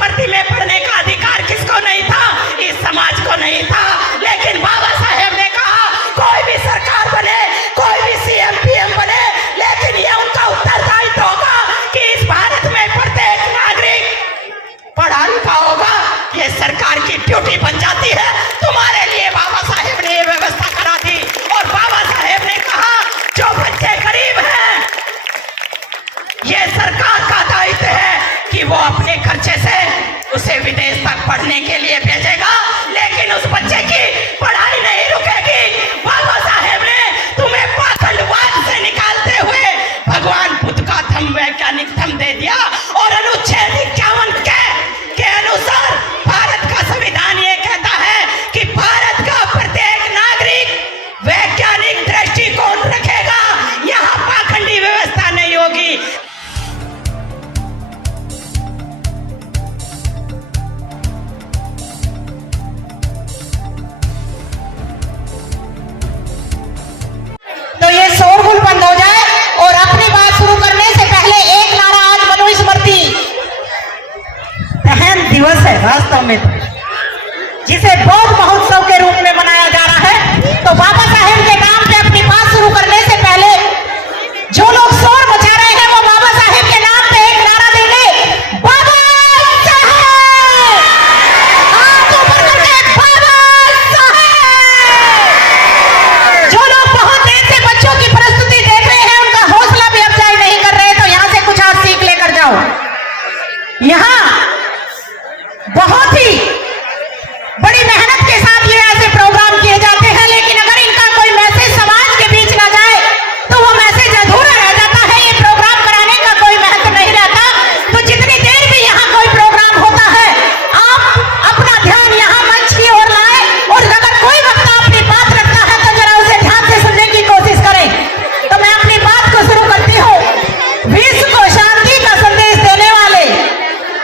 स्मृति में पढ़ने का अधिकार किसको नहीं था? इस समाज को नहीं था। लेकिन बाबा साहेब ने कहा कोई भी सरकार बने, कोई भी सीएम पीएम बने, लेकिन ये उनका उत्तरदायित्व होगा कि इस भारत में प्रत्येक नागरिक पढ़ा लिखा होगा। ये सरकार की ड्यूटी बन जाती है। तुम्हारे लिए बाबा साहेब ने ये व्यवस्था करा दी। और बाबा साहेब ने कहा जो बच्चे गरीब हैं, ये सरकार का दायित्व है कि वो अपने खर्चे से उसे विदेश तक पढ़ने के लिए भेजेगा, लेकिन उस बच्चे की पढ़ाई नहीं रुकेगी। बाबा साहेब ने तुम्हें पाखंडवाद से निकालते हुए भगवान बुद्ध का धम्म वैज्ञानिक धम्म दे दिया। और अनुच्छेद 51 के अनुसार भारत का संविधान ये कहता है कि भारत का प्रत्येक नागरिक वैज्ञानिक दृष्टिकोण रखेगा। यहाँ पाखंडी व्यवस्था नहीं होगी। तो ये शोरगुल बंद हो जाए और अपनी बात शुरू करने से पहले एक नारा आज मनुस्मृति अहम दिवस है वास्तव में, जिसे बौद्ध महोत्सव के रूप में मनाया जा रहा है। तो बाबा साहेब के नाम पे अपनी बात शुरू करने से पहले जो लोग शोर मचा रहे हैं वो बाबा साहेब के नाम पे एक नारा देंगे, बाबा साहेब, हाथ ऊपर करके बाबा साहेब। जो लोग बहुत देर से बच्चों की प्रस्तुति देख रहे हैं उनका हौसला भी अफजाई नहीं कर रहे, तो यहाँ से कुछ आज सीख लेकर जाओ। यहाँ बहुत ही बड़ी मेहनत के साथ ये ऐसे प्रोग्राम किए जाते हैं, लेकिन अगर इनका कोई मैसेज समाज के बीच ना जाए तो वो मैसेज अधूरा रह जाता है। ये प्रोग्राम कराने का कोई महत्व नहीं रहता। तो जितनी देर भी यहाँ कोई प्रोग्राम होता है, आप अपना ध्यान यहाँ मंच की ओर लाए, और अगर कोई वक्ता अपनी बात रखता है तो जरा उसे ध्यान से सुनने की कोशिश करें। तो मैं अपनी बात को शुरू करती हूँ। विश्व को शांति का संदेश देने वाले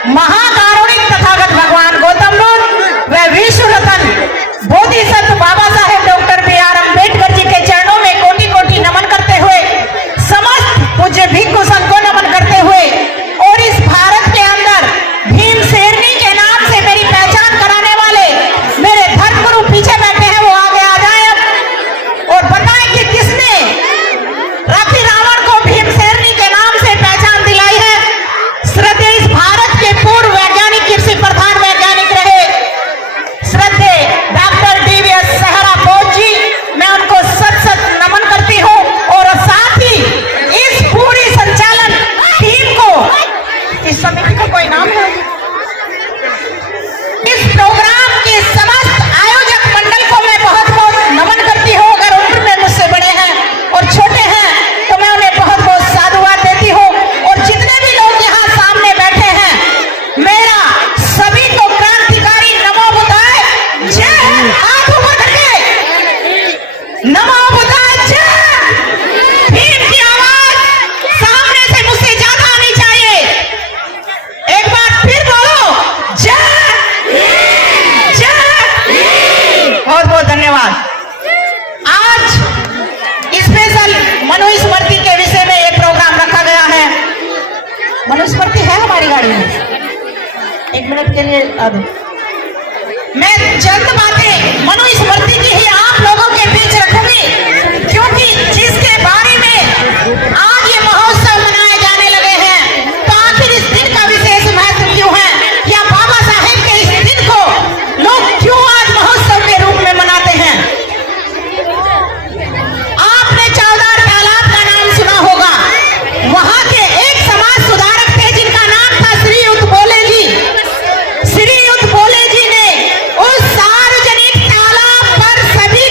महाकारुणिक तथागत भगवान गौतम बुद्ध व विश्व रत्न बोधिसत्व बाबा साहेब डॉक्टर बी.आर. अम्बेडकर जी के चरणों में कोटि कोटि नमन करते हुए, समस्त पूज्य भिक्षु संघ को नमन करते हुए, और इस भारत के अंदर भीम शेरनी के नाम से मेरी पहचान कराने वाले मेरे धर्मगुरु पीछे बैठे हैं, वो आगे आ जाए अब और बताएं कि किसने राखी रावण को भीम शेरनी के नाम से पहचान दिलाई है। श्रद्धेय इस भारत के पूर्व वैज्ञानिक कृषि प्रधान वैज्ञानिक रहे श्रद्धेय डॉक्टर डी.वी.एस. सहरा बोस जी, मैं उनको सत सत नमन करती हूँ। और साथ ही इस पूरी संचालन टीम को, इस समिति का कोई नाम है, इस प्रोग्राम के समस्त आयोजक मंडल को मैं बहुत बहुत नमन करती हूँ। अगर उम्र में मुझसे बड़े हैं और छोटे हैं तो मैं उन्हें बहुत बहुत साधुवाद देती हूँ। और जितने भी लोग यहाँ सामने बैठे हैं, मेरा सभी को क्रांतिकारी नमो बुद्धाय जय, हाथ ऊपर करके नमो बुद्धाय जय। भीम की आवाज सामने से मुझसे ज्यादा आनी चाहिए। एक बार फिर बोलो जय जय। बहुत बहुत धन्यवाद। आज स्पेशल मनुस्मृति के विषय में एक प्रोग्राम रखा गया है। मनुस्मृति है हमारी गाड़ी में, एक मिनट के लिए आ दो। मैं चंद बातें मनुस्मृति की ही आप लोगों के बीच रखूंगी, क्योंकि जिसके बारे में आज ये महोत्सव मनाए जाने लगे हैं, तो आखिर इस दिन का विशेष महत्व क्यों है, या बाबा साहेब के इस दिन को लोग क्यों आज महोत्सव के रूप में मनाते हैं। आपने चौधार तालाब का नाम सुना होगा। वहां के एक समाज सुधारक थे जिनका नाम था श्रीयुत बोले जी। श्रीयुत बोले जी ने उस सार्वजनिक तालाब पर सभी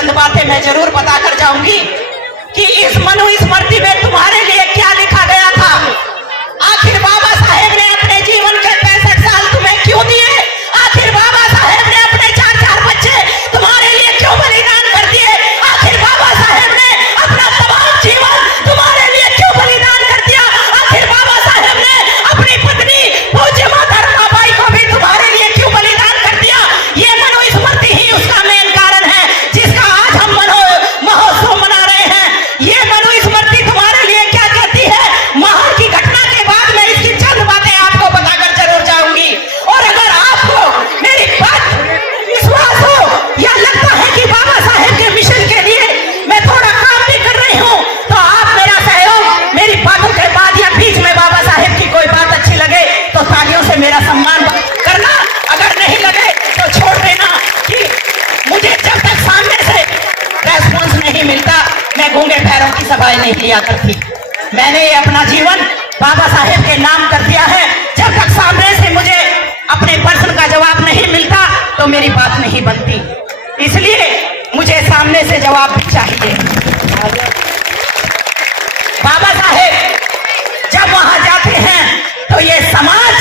चंद बातें मैं जरूर बता कर जाऊंगी कि इस मनुस्मृति में तुम्हारे लिए क्या लिखा गया था। आखिर बाबा साहेब ने अपने जीवन के 65 साल तुम्हें क्यों दिए? आखिर बाबा साहेब ने अपने 4 बच्चे तुम्हारे लिए क्यों बलिदान कर दिए? आखिर बाबा साहेब ने अपना तमाम जीवन तुम्हारे लिए क्यों बलिदान कर दिया? आखिर बाबा साहेब ने अपनी पत्नी पूज्य माता रमाबाई को भी तुम्हारे लिए क्यों बलिदान कर दिया? ये मनुस्मृति ही उसका मेन कारण है जिसका आज हम महोत्सव मना रहे हैं। ये मनुस्मृति तुम्हारे लिए क्या कहती है? महान की घटना के बाद मैं इसकी चंद बातें आपको बताकर जरूर जाऊंगी। और अगर आपको मेरी बात विश्वास हो या लगता है कि बाबा साहेब के मिशन के लिए मैं थोड़ा काम भी कर रही हूँ, तो आप मेरा सहयोग मेरी बातों के बाद या बीच में बाबा साहेब की कोई बात अच्छी लगे तो तालियों से मेरा सम्मान करना, अगर नहीं लगे तो छोड़ देना। कि मुझे जब तक सामने से रेस्पॉन्स नहीं मिलता मैं गूंगे पैरों की सभाएं नहीं लिया करती। मैंने ये अपना जीवन बाबा साहेब के नाम कर दिया है। जब तक सामने से मुझे अपने प्रश्न का जवाब नहीं मिलता तो मेरी बात नहीं बनती, इसलिए मुझे सामने से जवाब भी चाहिए। बाबा साहेब जब वहां जाते हैं तो ये समाज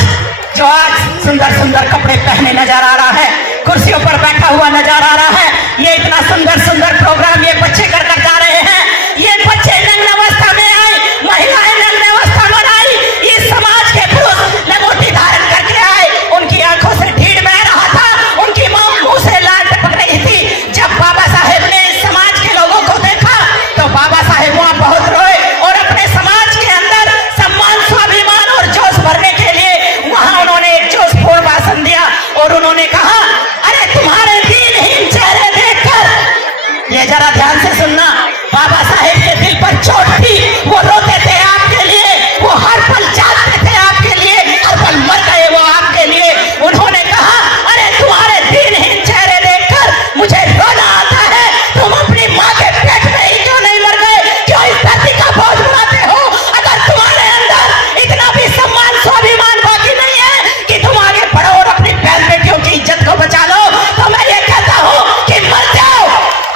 जो आज सुंदर सुंदर कपड़े पहने नजर आ रहा है, कुर्सियों पर बैठा हुआ नजर आ रहा है, ये इतना सुंदर सुंदर प्रोग्राम ये बच्चे कर जा रहे हैं, ये बच्चे नग्न अवस्था में आए, महिलाएं नग्न अवस्था में आई, इस समाज के पुरुष लंगोटी धारण करके आए, उनकी आंखों से ढीढ़ बह रहा था, उनकी मां मुंह से लाल टपक रही थी। जब बाबा साहेब ने इस समाज के लोगों को देखा तो बाबा साहेब वहां बहुत रोए और अपने समाज के अंदर सम्मान, स्वाभिमान और जोश भरने के लिए वहां उन्होंने एक जोशपूर्ण भाषण दिया और उन्होंने कहा, अरे तुम्हारे दीनहीन चेहरे देखकर, ये जरा ध्यान से सुनना, बाबा साहेब के दिल पर चोट थी, वो रोते थे आपके लिए, वो हर पल जागते थे आपके लिए, हर पल मर गए वो आपके लिए। उन्होंने कहा, अरे तुम्हारे दीनहीन चेहरे देखकर मुझे रोना आता है, तुम अपनी माँ के पेट में ही क्यों नहीं मर गए? क्यों इस धरती का बोझ उठाते हो? अगर तुम्हारे अंदर इतना भी सम्मान, स्वाभिमान बाकी नहीं है कि तुम आगे बढ़ो और अपनी बहन बेटियों की इज्जत को बचा लो, तो मैं ये कहता हूँ कि मर जाओ,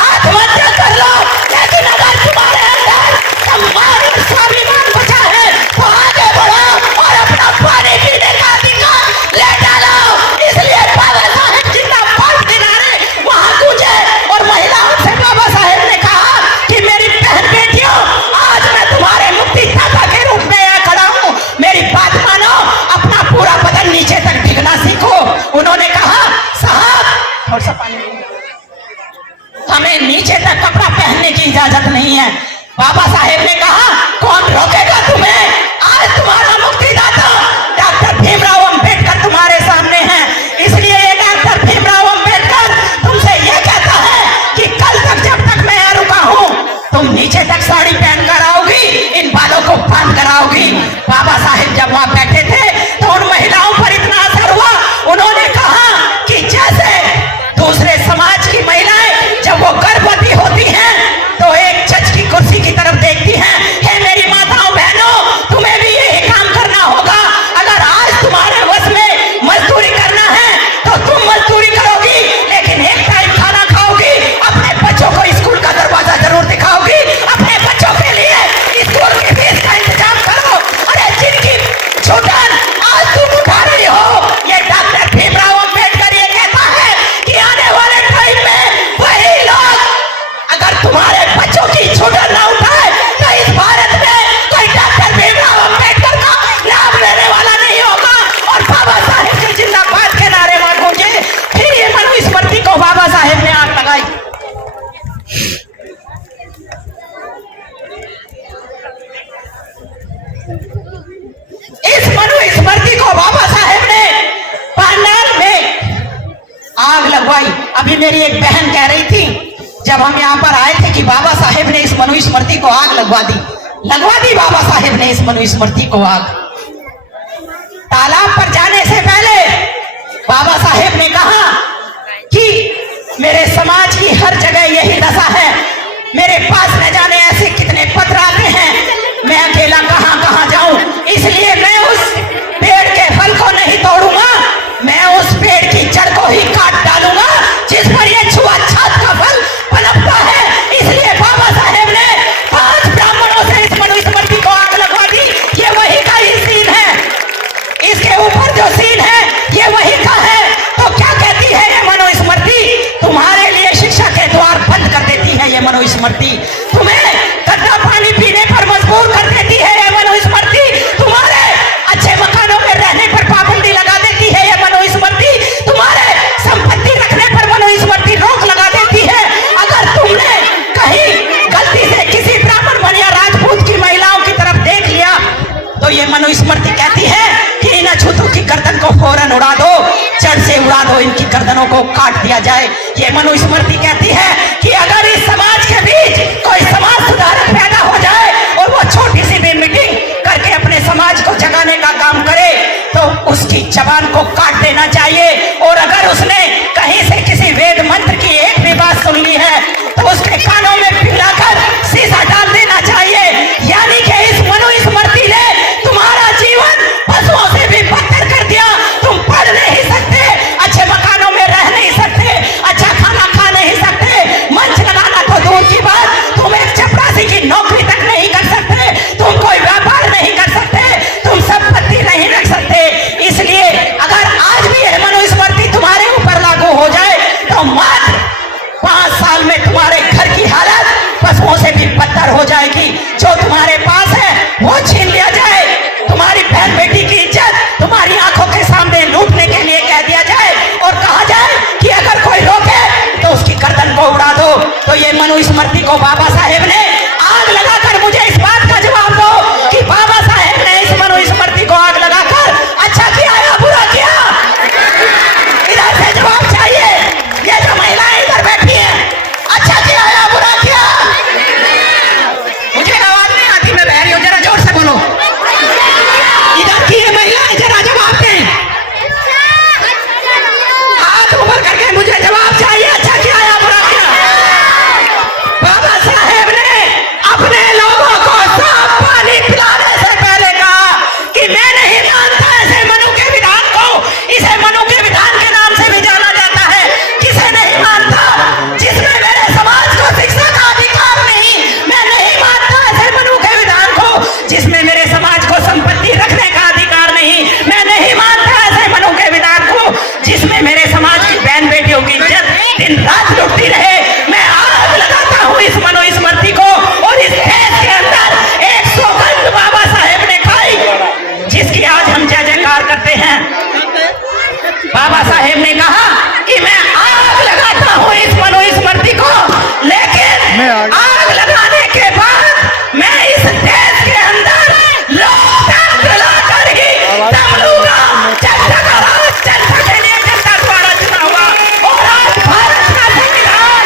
आत्महत्या कर लो। लेकिन अगर तुम्हारे अंदर सम्मान और स्वाभिमान बचा है तो आगे बढ़ो और अपना पानी पीने का अधिकार ले डालो। इसलिए बाबा साहेब जिंदाबाद के नारे वहां गूंजे और महिलाओं से बाबा साहेब ने कहा कि मेरी बहन बेटियों, आज मैं तुम्हारे मुक्तिदाता के रूप में यहाँ खड़ा हूँ, मेरी बात मानो, अपना पूरा बदन नीचे तक ढकना सीखो। उन्होंने कहा, साहब थोड़ा सा पानी, हमें नीचे तक कपड़ा पहनने की इजाजत नहीं है। बाबा साहेब ने कहा, कौन रोकेगा तुम्हें? आज तुम्हारा मुक्तिदाता डॉक्टर भीमराव अंबेडकर तुम्हारे सामने है, इसलिए ये डॉक्टर भीमराव अंबेडकर तुमसे ये कहता है कि कल तक जब तक मैं यहाँ रुका हूँ तुम नीचे तक साड़ी पहन कर आओगी, इन बालों को बांध कर आओगी। बाबा साहेब जब वहां बैठे थे तो उन महिलाओं पर इतना असर हुआ, उन्होंने कहा कि जैसे दूसरे समाज की महिलाएं जब वो गर्भवती होती हैं तो एक जज की कुर्सी की तरफ देखती हैं, हे मेरी माताओं बहनों, तुम्हें भी यही काम करना होगा। अगर आज तुम्हारे वश में मजदूरी करना है तो तुम मजदूरी करोगी, लेकिन एक टाइम खाना खाओगी, अपने बच्चों को स्कूल का दरवाजा जरूर दिखाओगी, अपने बच्चों के लिए स्कूल की फीस का इंतजाम करो। अरे जिनकी छुटन आज तुम उठा रही हो, ये डॉक्टर भीमराव अंबेडकर ये कहता है कि आने वाले टाइम में वही लोग अगर तुम्हारे बच्चों की छुटन ना उठाए तो इस भारत में कोई डॉक्टर भीमराव अंबेडकर का लाभ लेने वाला नहीं होगा। और बाबा साहेब के जिंदाबाद के नारे वहां गूंजे। फिर ये मनुस्मृति को बाबा साहेब ने आग लगाई। इस मनुस्मृति को बाबा साहेब ने पंडाल में आग लगवाई। अभी मेरी एक बहन कह रही थी जब हम यहाँ पर आए थे कि बाबा साहेब ने इस मनुस्मृति को आग लगवा दी बाबा साहेब ने इस मनुस्मृति को आग। तालाब पर जाने से पहले बाबा साहेब ने कहा कि मेरे समाज की हर जगह यही दशा है, मेरे पास न जाने ऐसे कितने पत्र आते हैं, मैं अकेला कहां कहां जाऊं, इसलिए मैं उस पेड़ के फल को नहीं तोड़ूंगा, मैं उस पेड़ की जड़ को ही काट डालूंगा जिस पर ये छुआछूत का फल पनपता दिया जाए। ये मनुस्मृति कहती है कि अगर इस समाज के बीच कोई समाज सुधारक पैदा हो जाए और वो छोटी सी भी मीटिंग करके अपने समाज को जगाने का काम करे तो उसकी जबान को काट देना चाहिए। और अगर उसने कहीं से किसी वेद मंत्र की एक भी बात सुन ली है तो उसके कानों में पिघलाकर शीशा डाल देना चाहिए। यानी कि इस मनुस्मृति ने तुम्हारा जीवन पशुओं से भी बदतर कर दिया। तुम पढ़ नहीं सकते, अच्छे मकानों में रह नहीं सकते, अच्छा खाना खा नहीं सकते, मंच लगाना तो दूर की बात, तुम एक चपरासी की नौकरी तक नहीं कर सकते, तुम कोई व्यापार नहीं कर सकते, तुम संपत्ति नहीं रख सकते। इसलिए अगर आज भी यह मनुस्मृति तुम्हारे ऊपर लागू हो जाए तो मात्र 5 साल में तुम्हारे घर की हालत पशुओं से भी बदतर हो जाएगी। जो तुम्हारे पास है वो छीन लिया जाए, तुम्हारी बहन बेटी की इज्जत तुम्हारी आंखों के सामने लूटने के लिए कह दिया जाए और कहा जाए कि अगर कोई रोके तो उसकी गर्दन को उड़ा दो। तो ये मनुस्मृति को बाबा साहेब ने आग लगाकर मुझे इस बात का जवाब दो कि बाबा साहेब ने इस मनुस्मृति को आग लगाकर अच्छा किया या बुरा किया? इधर से जवाब चाहिए। ये जो महिलाएं इधर बैठी हैं, अच्छा किया या बुरा किया? मुझे आवाज नहीं आती, मैं बहरी हूं, जरा जोर से बोलो। इधर की ये महिलाएं जरा जवाब दें, हाथ ऊपर करके मुझे जवाब चाहिए, अच्छा किया या बुरा किया? बाबा साहेब ने अपने लोगों को साफ पानी पिलाने से पहले कहा कि मैं नहीं मानता ऐसे मनु के विधान को। इसे मनु के विधान के नाम से भी जाना जाता है। किसे नहीं मानता? जिसमें मेरे समाज को शिक्षा का अधिकार नहीं। मैं नहीं मानता ऐसे मनु के विधान को जिसमें मेरे समाज को संपत्ति रखने का अधिकार नहीं। मैं नहीं मानता ऐसे मनु के विधान को जिसमें मेरे समाज की बहन बेटियों की इज्जत दिन रात लुटती रहे। मैं आग लगाता हूँ इस मनुस्मृति को और इस देश के अंदर एक सौगंध बाबा साहेब ने खाई जिसकी आज हम जय जयकार करते हैं। बाबा साहेब ने कहा कि मैं आग लगाता हूँ इस मनुस्मृति को, लेकिन आग लगाने के बाद मैं इस देश के अंदर लोकतंत्र लाकर ही दम लूंगा। जनता का राज, जनता के लिए जनता द्वारा चुना हुआ और आज भारत का संविधान,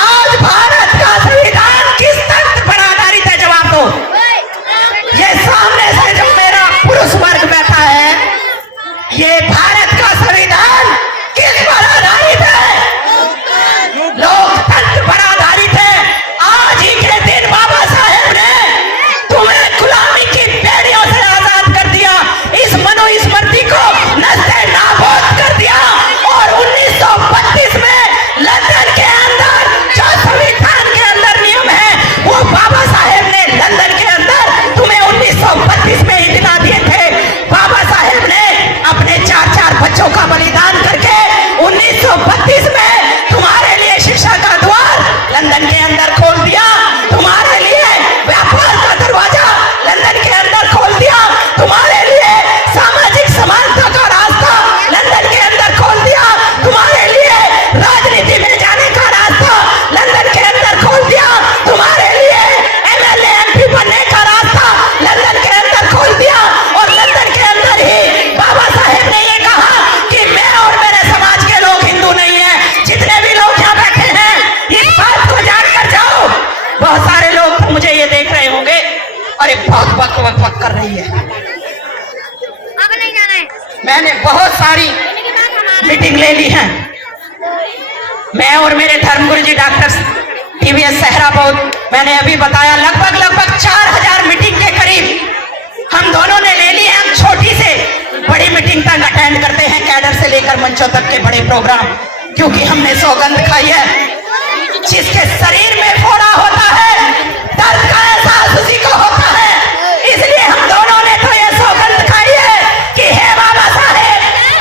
आज भारत का संविधान किस तख्त पर आधारित है? जवाब दो। ये सामने से जो मेरा पुरुष वर्ग बैठा है, ये भारत का संविधान किस पर आधारित है? लोकतंत्र पर आधारित है। आज ही के दिन बाबा साहेब ने तुम्हें गुलामी की बेड़ियों से आजाद कर दिया, इस मनुस्मृति को नस्ते नाबूद कर दिया और 1932 में लंदन के अंदर जो संविधान के अंदर नियम है वो बाबा साहेब ने लंदन के अंदर तुम्हें 1932 में ही दिला दिए थे। बाबा साहेब ने अपने 4-4 बच्चों का बलिदान करके 1932 में तुम्हारे लिए शिक्षा का द्वार लंदन के अंदर खोल दिया, तुम्हारे लिए व्यापार का दरवाजा लंदन के अंदर खोल दिया, तुम्हारे लिए सामाजिक समानता का रास्ता लंदन के अंदर खोल दिया, तुम्हारे लिए राजनीति में जाने का रास्ता लंदन के अंदर खोल दिया, तुम्हारे लिए एमएलए एमपी बनने का रास्ता लंदन के अंदर खोल दिया। और लंदन के अंदर ही बाबा साहेब ने ये कहा कि मैं और मेरे समाज के लोग हिंदू नहीं है। जितने भी लोग यहाँ बैठे हैं इस बात को जानकर जाओ। बहुत सारे लोग तो मुझे ये देख रहे होंगे, अरे बक बक बक बक कर रही है। अब नहीं जाना है। मैंने बहुत सारी मीटिंग ले ली है। मैं और मेरे धर्मगुरु जी डॉक्टर टीवीएस सहरा बहुत, मैंने अभी बताया लगभग 4000 मीटिंग के करीब हम दोनों ने ले ली है। हम छोटी से बड़ी मीटिंग तक अटेंड करते हैं, कैडर से लेकर मंचों तक के बड़े प्रोग्राम, क्योंकि हमने सौगंध खाई है। जिसके शरीर में फोड़ा होता है दर्द का एहसास उसी को होता है। इसलिए हम दोनों ने तो ये सौगंध खाई है कि हे बाबा साहेब,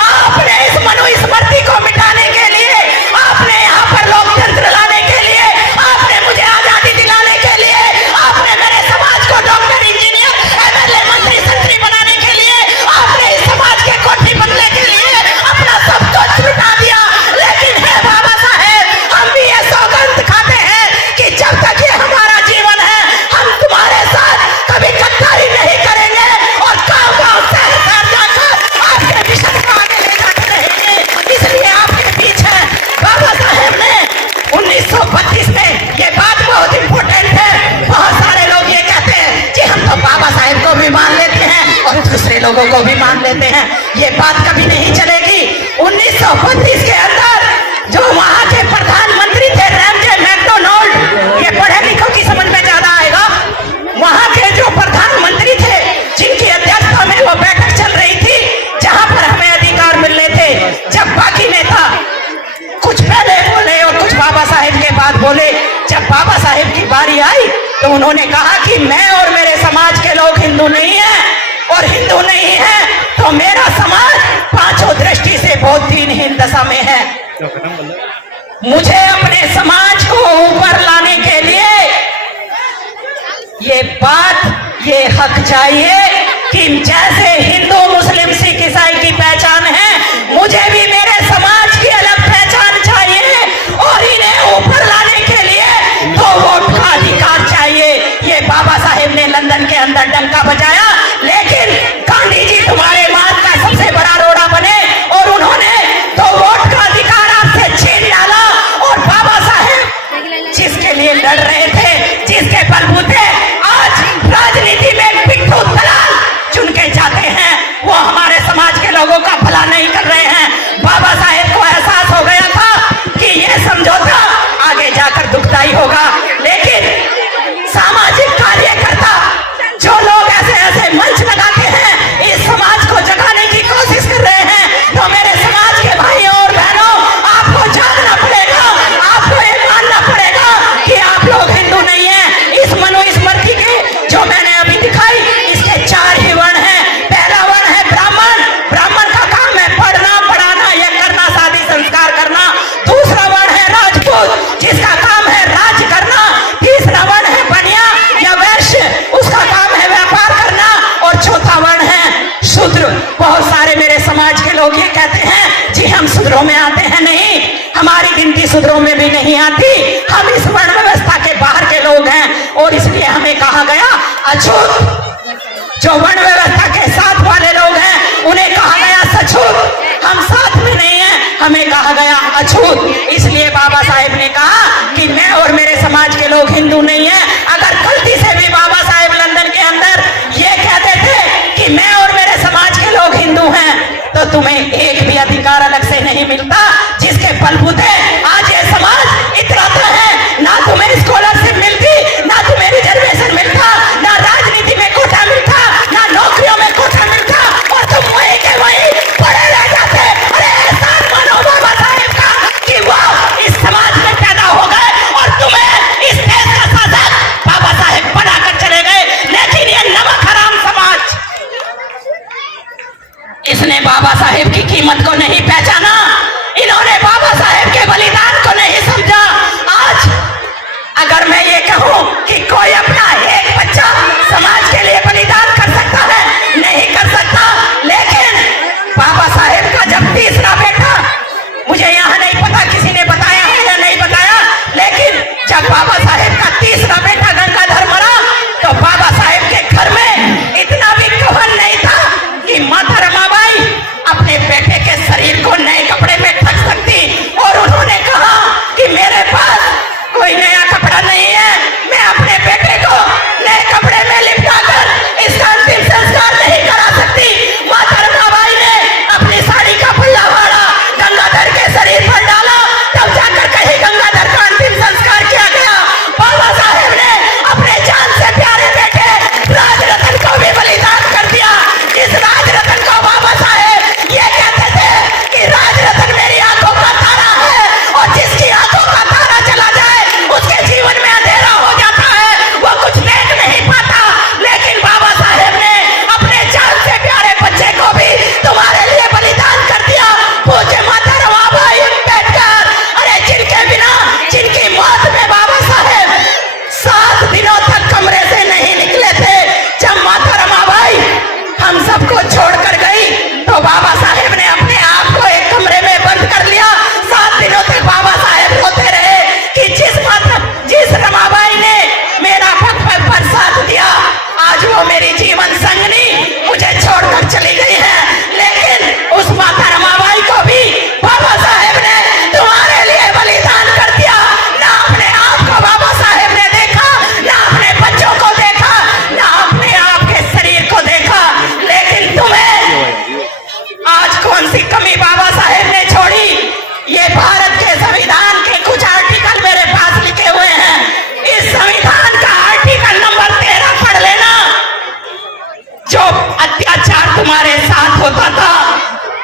आपने इस मनुस्मृति को मिटाने के लिए, आपने यहाँ पर लोकतंत्र लाने के लिए, आपने मुझे आजादी दिलाने के लिए, आपने मेरे समाज को डॉक्टर, इंजीनियर, एमएलए, मंत्री, संतरी बनाने के लिए, आपने इस समाज के कोठी बंगले के लिए अपना सब कुछ लुटा दिया। लेकिन हे बाबा साहेब, हम भी ये सौगंध खाते हैं कि जब तक ये हमारा जीवन है हम तुम्हारे साथ लोगों को भी मान लेते हैं। ये बात कभी नहीं चलेगी। 1932 के अंदर जो वहां के प्रधानमंत्री थे रैमजे मैकडोनाल्ड, ये पढ़े लिखों की समझ में ज्यादा आएगा, वहां के जो प्रधानमंत्री थे जिनकी अध्यक्षता में वो बैठक चल रही थी जहां पर हमें अधिकार मिलने थे, जब बाकी नेता कुछ पहले बोले और कुछ बाबा साहेब के बाद बोले, जब बाबा साहेब की बारी आई तो उन्होंने कहा कि मैं और मेरे समाज के लोग हिंदू नहीं हैं और हिंदू नहीं है तो मेरा समाज पांचों दृष्टि से बहुत दीनहीन दशा में है। मुझे अपने समाज को ऊपर लाने के लिए ये बात, ये हक चाहिए कि जैसे हिंदू मुस्लिम सिख ईसाई की पहचान है, मुझे भी मेरे समाज की अलग पहचान चाहिए और इन्हें ऊपर लाने के लिए तो वोट का अधिकार चाहिए। ये बाबा साहेब ने लंदन के अंदर डंका बजाया, लेकिन गांधी जी तुम्हारे मार्ग का सबसे बड़ा रोड़ा बने और उन्होंने तो वोट का अधिकार आपसे छीन डाला। और बाबा साहेब जिसके लिए लड़ रहे थे, जिसके बलबूते आज राजनीति में पिट्ठू दलाल चुन के जाते हैं, वो हमारे समाज के लोगों का भला नहीं कर रहे हैं। बाबा साहेब को एहसास हो गया था कि ये समझौता आगे जाकर दुखदाई होगा, लेकिन सामाजिक कार्यकर्ता जो लोग ऐसे ऐसे मंच लगाते हैं, इस समाज को जगाने की कोशिश कर रहे हैं, तो मेरे समाज के भाइयों और बहनों, आपको जागना पड़ेगा, आपको ये मानना पड़ेगा कि आप लोग हिंदू नहीं हैं। इस मनुस्मृति के जो मैंने अभी दिखाई, इसके 4 ही वर्ण हैं। पहला वर्ण है ब्राह्मण, ब्राह्मण का काम है पढ़ना पढ़ाना, यह करना, शादी संस्कार करना। दूसरा वर्ण है राजपूत, जिसका काम है राज करना। तीसरा वर्ण है बनिया या वैश्य, उसका काम है व्यापार करना। और चौथा वर्ण है शूद्र। बहुत सारे मेरे समाज के लोग ये कहते हैं जी हम शूद्रों में आते हैं, नहीं, हमारी गिनती शूद्रों में भी नहीं आती, हम इस वर्ण व्यवस्था के बाहर के लोग हैं। और इसलिए हमें कहा गया अछूत। जो वर्ण व्यवस्था के साथ वाले लोग हैं उन्हें कहा गया सछूत, हम साथ में नहीं हैं, हमें कहा गया अछूत। इसलिए बाबा साहेब ने कहा कि मैं और मेरे समाज के लोग हिंदू नहीं हैं। अगर गलती से भी बाबा साहेब लंदन के अंदर ये कहते थे कि मैं और मेरे समाज के लोग हिंदू हैं, तो तुम्हें एक भी अधिकार अलग से नहीं मिलता जिसके बलबूते आज ये समाज इतराता है। ना तुम्हें स्कॉलरशिप मिलती, ना तुम्हें रिजर्वेशन मिलता, ना राजनीति में कोटा मिलता, ना नौकरियों में कोटा मिलता, और तुम वहीं के वहीं पड़े रह जाते। अरे एहसान मानो बाबा साहेब का कि वो इस समाज में पैदा हो गए और तुम्हें इस देश का शासक बाबा साहेब बनाकर चले गए। लेकिन ये नमक हराम समाज, इसने बाबा साहेब की कीमत को नहीं पहचाना, इन्होंने बाबा साहेब के बलिदान को नहीं समझा। आज अगर मैं ये कहूं कि कोई अपना एक बच्चा समाज के लिए बलिदान कर सकता है, नहीं कर सकता, लेकिन बाबा साहेब का जब तीसरा बेटा, मुझे यहाँ नहीं पता किसी ने बताया है या नहीं बताया, लेकिन जब बाबा साहेब का तीसरा बेटा गंगाधर मरा, तो बाबा साहेब के घर में इतना भी कफन नहीं था कि माता रमाबाई अपने बेटे के शरीर को नए कपड़े में ढक सकती। और उन्होंने कहा कि मेरे पास कोई नया कपड़ा नहीं है, मैं अपने बेटे को नए कपड़े में लिपटाकर इसका अंतिम संस्कार नहीं करा सकती। माता रमाबाई ने अपनी साड़ी का पल्ला फाड़ा, गंगाधर के शरीर पर डाला, तब जाकर कहीं गंगाधर का अंतिम संस्कार किया गया। बाबा साहेब ने अपने जान से प्यारे बेटे राजरतन को भी बलिदान कर दिया। इस राजरतन को बाबा साहेब ये कहते थे कि राजरतन मेरी आंखों का तारा है, और जिसकी आंखों का तारा सी कमी बाबा साहेब ने छोड़ी। ये भारत के संविधान के कुछ आर्टिकल मेरे पास लिखे हुए हैं। इस संविधान का आर्टिकल नंबर 13 पढ़ लेना। जो अत्याचार तुम्हारे साथ होता था,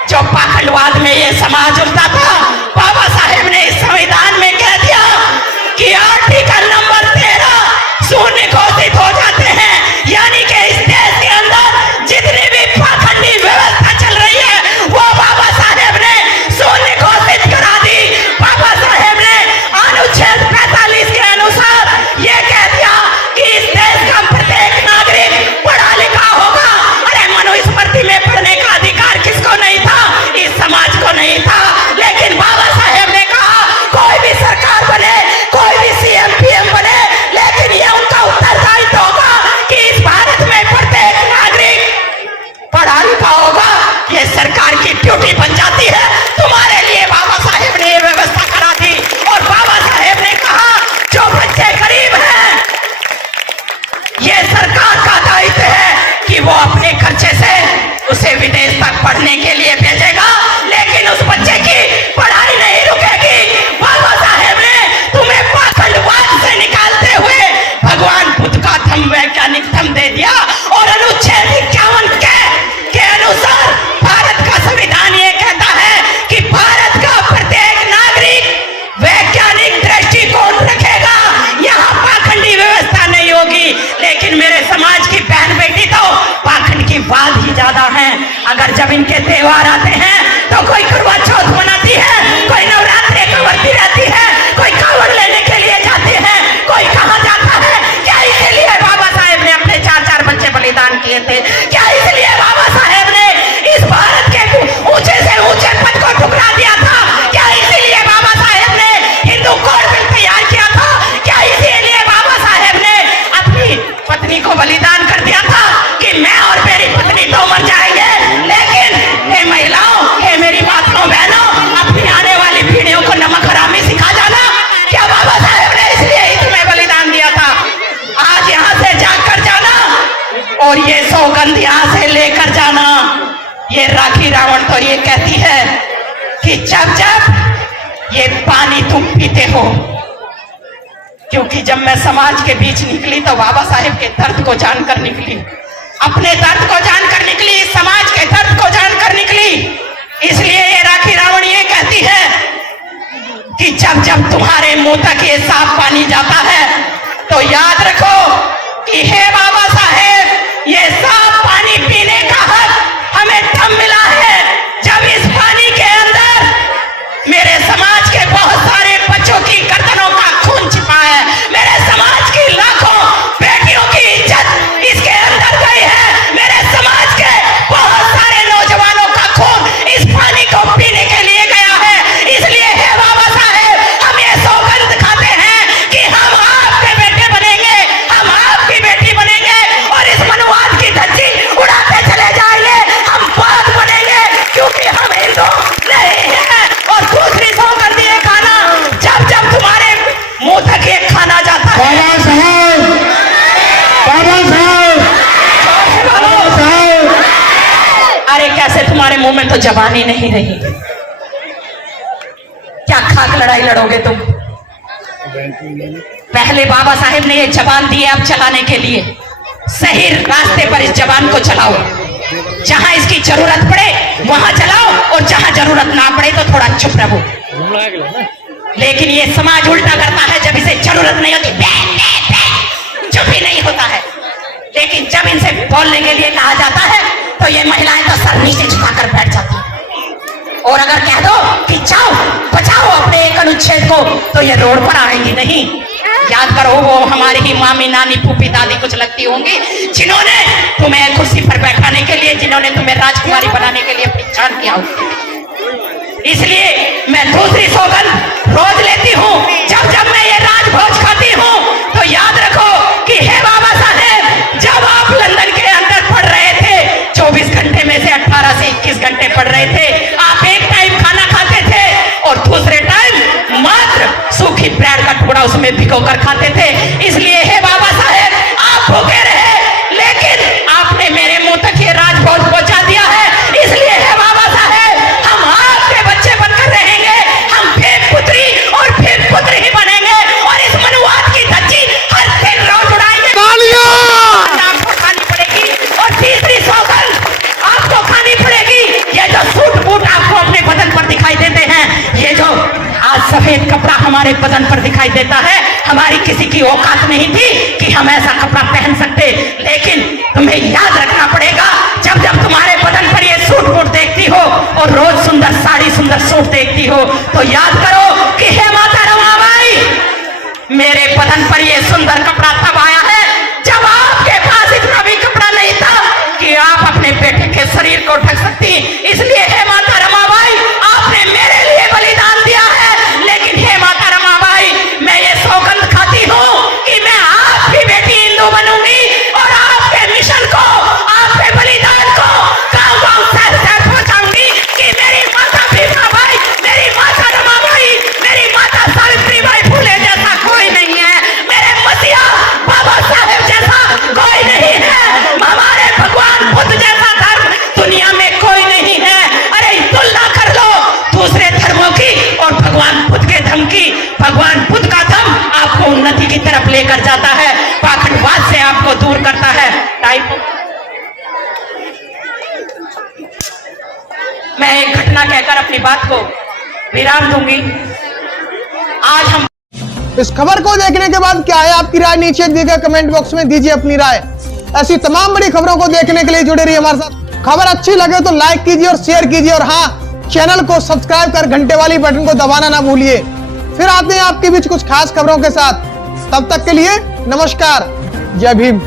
जो पाखंडवाद में ये समाज उठता था, बाबा साहेब ने इस संविधान में कह दिया कि आर्टिकल नंबर 13 शून्य घोषित हो जाते हैं। यानी कि इस देश के अंदर जितनी भी पाखंडी व्यवस्था चल रही है वो बाबा साहेब ने शून्य घोषित करा दी। बाबा साहेब ने अनुच्छेद 45 के अनुसार ये कह दिया कि इस देश का प्रत्येक नागरिक पढ़ा लिखा होगा। अरे मनुस्मृति में पढ़ने का अधिकार किसको नहीं था? इस समाज को नहीं था। लेकिन बाबा साहेब ने कहा कोई भी सरकार बने, कोई भी सीएम पीएम बने, लेकिन ये उनका उत्तरदायित्व होगा कि इस भारत में प्रत्येक नागरिक पढ़ा लिखा होगा। ये सरकार की ड्यूटी बन जाती है। तुम्हारे लिए बाबा साहेब ने ये व्यवस्था करा दी। और बाबा साहेब ने कहा जो बच्चे गरीब हैं, ये सरकार का दायित्व है कि वो अपने खर्चे से उसे विदेश तक पढ़ने के लिए भेजेगा, लेकिन उस बच्चे की पढ़ाई नहीं रुकेगी। बाबा साहेब ने तुम्हें पाखंडवाद से निकालते हुए भगवान बुद्ध का धम्म वैज्ञानिक धम्म दे दिया। और अनुच्छेद 51 के अनुसार भारत का संविधान ये कहता है कि भारत का प्रत्येक नागरिक वैज्ञानिक दृष्टिकोण रखेगा। यहाँ पाखंडी व्यवस्था नहीं होगी। लेकिन मेरे समाज की बहन बेटी तो पाखंड की बात ही ज्यादा है। अगर जब इनके त्योहार आते हैं तो कोई करवा चौथ मनाती है, कोई नवरात्रि करवती रहती है, कोई कांवड़ लेने के लिए जाती है, कोई कहाँ जाता है। क्या इसीलिए बाबा साहेब ने अपने 4-4 बच्चे बलिदान किए थे? क्या इसलिए बाबा साहेब ने इस भारत के ऊंचे से ऊंचे पद को ठुकरा दिया था? क्या इसीलिए बाबा साहेब ने हिंदू कोड बिल तैयार किया था? क्या इसीलिए बाबा साहेब ने अपनी पत्नी को बलिदान कर दिया था कि मैं और मेरी पत्नी तो मर जाएंगे, लेकिन हे महिलाओं, हे मेरी माताओं बहनों, अपनी आने वाली पीढ़ियों को नमक हरामी सिखा जाना। क्या बाबा साहेब ने इसलिए ही तुम्हें बलिदान दिया था? आज यहाँ से जाकर जाना और ये सौगंध यहाँ से लेकर जाना। ये राखी रावण तो ये कहती है कि जब जब ये पानी तुम पीते हो, क्योंकि जब मैं समाज के बीच निकली तो बाबा साहेब के दर्द को जानकर निकली, अपने दर्द को जानकर निकली, समाज के दर्द को जानकर निकली। इसलिए ये राखी रावण ये कहती है कि जब जब तुम्हारे मुंह तक ये साफ पानी जाता है तो याद रखो कि हे बाबा साहेब, ये साफ पानी पीने का हक हमें तब मिला है जब इस पानी के अंदर मेरे समाज के बहुत सारे बच्चों की गर्दनों का खून छिपा है। मेरे समाज की लाखों बेटियों की इज्जत इसके अंदर गई है। मेरे समाज के बहुत सारे नौजवानों का खून इस पानी को पीने के लिए गया है। इसलिए हे बाबा साहेब, हम ये सौगंध खाते हैं कि हम आपके बेटे बनेंगे, हम आपकी बेटी बनेंगे और इस मनुवाद की धज्जी उड़ाते चले जाएंगे। हम बात बनेंगे क्योंकि हम हिंदू नहीं है। और दूसरी सौगंध ये खाना, जब जब तुम्हारे मुंह तक ये खाना जाता है, बाबा साहेब, बाबा साहेब, बाबा साहेब। अरे कैसे तुम्हारे मुंह में तो जबान ही नहीं रही। क्या खाक लड़ाई लड़ोगे तुम? पहले बाबा साहेब ने ये जबान दी है अब चलाने के लिए। सही रास्ते पर इस जबान को चलाओ। जहां इसकी जरूरत पड़े वहां चलाओ और जहां जरूरत ना पड़े तो थोड़ा चुप रहो। लेकिन ये समाज उल्टा करता है। जब इसे जरूरत नहीं होती चुप ही नहीं होता है। लेकिन जब इनसे बोलने के लिए कहा जाता है तो ये महिलाएं तो सर नीचे झुकाकर बैठ जाती हैं। और अगर कह दो कि जाओ बचाओ अपने एक अनुच्छेद को तो ये रोड पर आएंगी नहीं। याद करो वो हमारी ही मामी, नानी, फूफी, दादी कुछ लगती होंगी जिन्होंने तुम्हें कुर्सी पर बैठाने के लिए, जिन्होंने तुम्हें राजकुमारी बनाने के लिए अपनी जान किया होगी। इसलिए मैं दूसरी सौगंध रोज लेती हूँ। जब जब मैं ये राजभोज खाती हूँ तो याद रखो कि हे बाबा साहेब, जब आप लंदन के अंदर पढ़ रहे थे, 24 घंटे में से 18 से 21 घंटे पढ़ रहे थे, आप एक टाइम खाना खाते थे और दूसरे टाइम मात्र सूखी ब्रेड का टुकड़ा उसमें भिगोकर खाते थे। इसलिए हे बाबा साहेब, आप भूखे रहे लेकिन आपने मेरे मुंह तक ये राजभोज पहुंचा दिया है। इसलिए हे बाबा साहेब, हमारे बदन पर दिखाई देता है। हमारी किसी की औकात नहीं थी कि हम ऐसा कपड़ा पहन सकते, लेकिन तुम्हें याद रखना पड़ेगा, जब जब तुम्हारे बदन पर ये सूट बूट देखती हो और रोज सुंदर साड़ी सुंदर सूट देखती हो, तो याद करो कि हे माता रमाबाई, मेरे बदन पर ये सुंदर कपड़ा तब आया है जब आपके पास इतना भी कपड़ा नहीं था कि आप अपने बेटे के शरीर को ढक सकती। इसलिए हे माता रमाबाई, आपने मेरे लिए बलिदान दिया है, लेकिन हे माता रमाबाई, मैं ये सौगंध खाती हूँ कि मैं आपकी बेटी हिंदू बनूंगी और आपके मिशन को, आपके बलिदान को गाँव-गाँव शहर-शहर पहुंचाऊंगी कि मेरी माता भीमाबाई, मेरी माता रमाबाई, मेरी माता सावित्रीबाई फुले जैसा कोई नहीं है, मेरे मसीहा बाबा साहेब जैसा कोई नहीं है, हमारे भगवान बुद्ध जैसा धर्म दुनिया में कोई नहीं है। अरे तुलना कर लो दूसरे धर्मों की और भगवान बुद्ध के धर्म की। भगवान बुद्ध का धर्म आपको उन्नति की तरफ लेकर जाता है, पाखंडवाद से आपको दूर करता है। मैं एक घटना कहकर अपनी बात को विराम दूंगी। आज हम इस खबर को देखने के बाद क्या है आपकी राय, नीचे दिए गए कमेंट बॉक्स में दीजिए अपनी राय। ऐसी तमाम बड़ी खबरों को देखने के लिए जुड़े रहिए हमारे साथ। खबर अच्छी लगे तो लाइक कीजिए और शेयर कीजिए, और हाँ, चैनल को सब्सक्राइब कर घंटे वाली बटन को दबाना ना भूलिए। फिर आते हैं आपके बीच कुछ खास खबरों के साथ। तब तक के लिए नमस्कार, जय भीम।